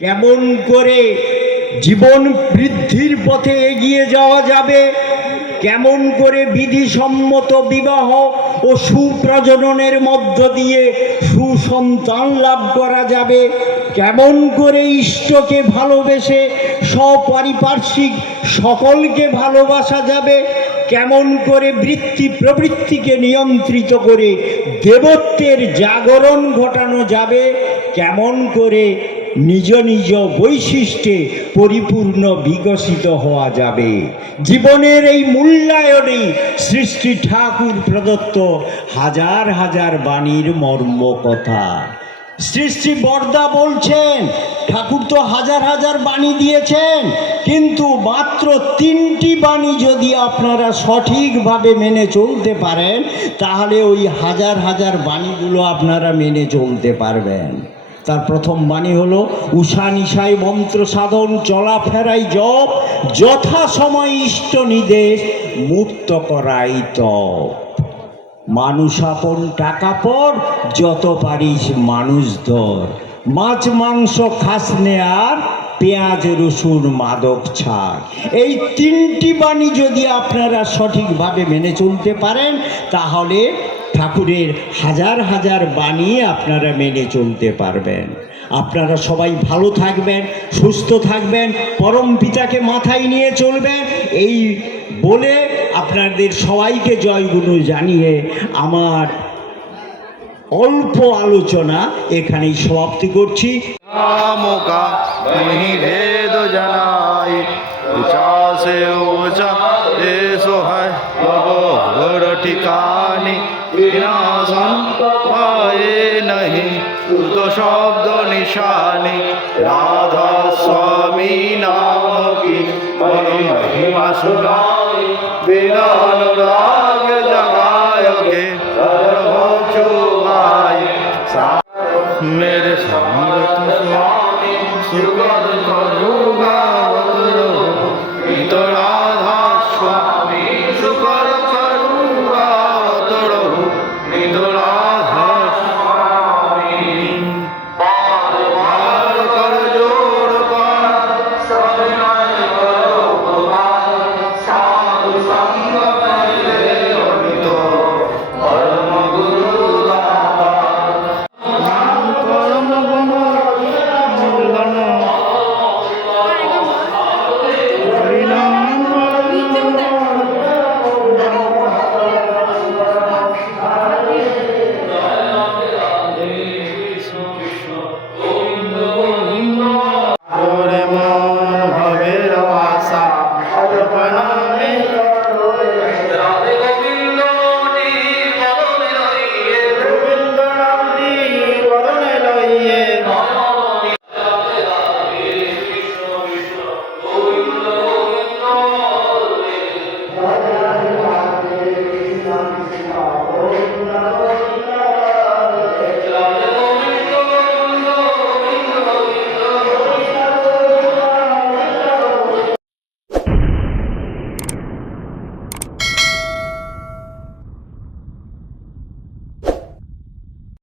কেমন করে জীবন বৃদ্ধির পথে এগিয়ে যাওয়া যাবে, কেমন করে বিধিসম্মত বিবাহ ও সুপ্রজননের মধ্য দিয়ে সুসন্তান লাভ করা যাবে, কেমন করে ইষ্টকে ভালোবেসে সপারিপার্শ্বিক সকলকে ভালোবাসা যাবে, কেমন করে বৃত্তি প্রবৃত্তিকে নিয়ন্ত্রিত করে দেবত্বের জাগরণ ঘটানো যাবে, কেমন করে নিজ নিজ বৈশিষ্ট্যে পরিপূর্ণ বিকশিত হওয়া যাবে। জীবনের এই মূল্যায়নে সৃষ্টি ঠাকুর প্রদত্ত হাজার হাজার বাণীর মর্ম কথা। সৃষ্টি বরদা বলছেন, ঠাকুর তো হাজার হাজার বাণী দিয়েছেন, কিন্তু মাত্র 3টি বাণী যদি আপনারা সঠিকভাবে মেনে চলতে পারেন, তাহলে ওই হাজার হাজার বাণীগুলো আপনারা মেনে চলতে পারবেন। তার প্রথম বাণী হলো, উষা নিশায় মন্ত্র সাধন, চলাফেরাই জপ, যথাসময় ইষ্ট নির্দেশ, মুক্ত করাই তপ। মানুষ আপন টাকা পর, যত পারিস মানুষ ধর, মাছ মাংস খাস নে আর, পেঁয়াজ রসুন মাদক ছাড়। এই 3টি বাণী যদি আপনারা সঠিকভাবে মেনে চলতে পারেন, তাহলে ঠাকুরের হাজার হাজার বাণী আপনারা মেনে চলতে পারবেন। আপনারা সবাই ভালো থাকবেন, সুস্থ থাকবেন, পরম পিতাকে মাথায় নিয়ে চলবেন, এই বলে আপনাদের সবাইকে জয়গুরু জানিয়ে আমার অল্প আলোচনা এখানেই সমাপ্তি করছি। ভেদ জানাই ऊंचा से ऊंचा देशो है गोर ठिकानी, बिना संत पाए नहीं तो शब्द निशानी। राधा स्वामी नाम की बड़ी महिमा सुनाई, बिना अनुराग जगायोगे हो चुकाई। मेरे समर्थ स्वामी सुकर करो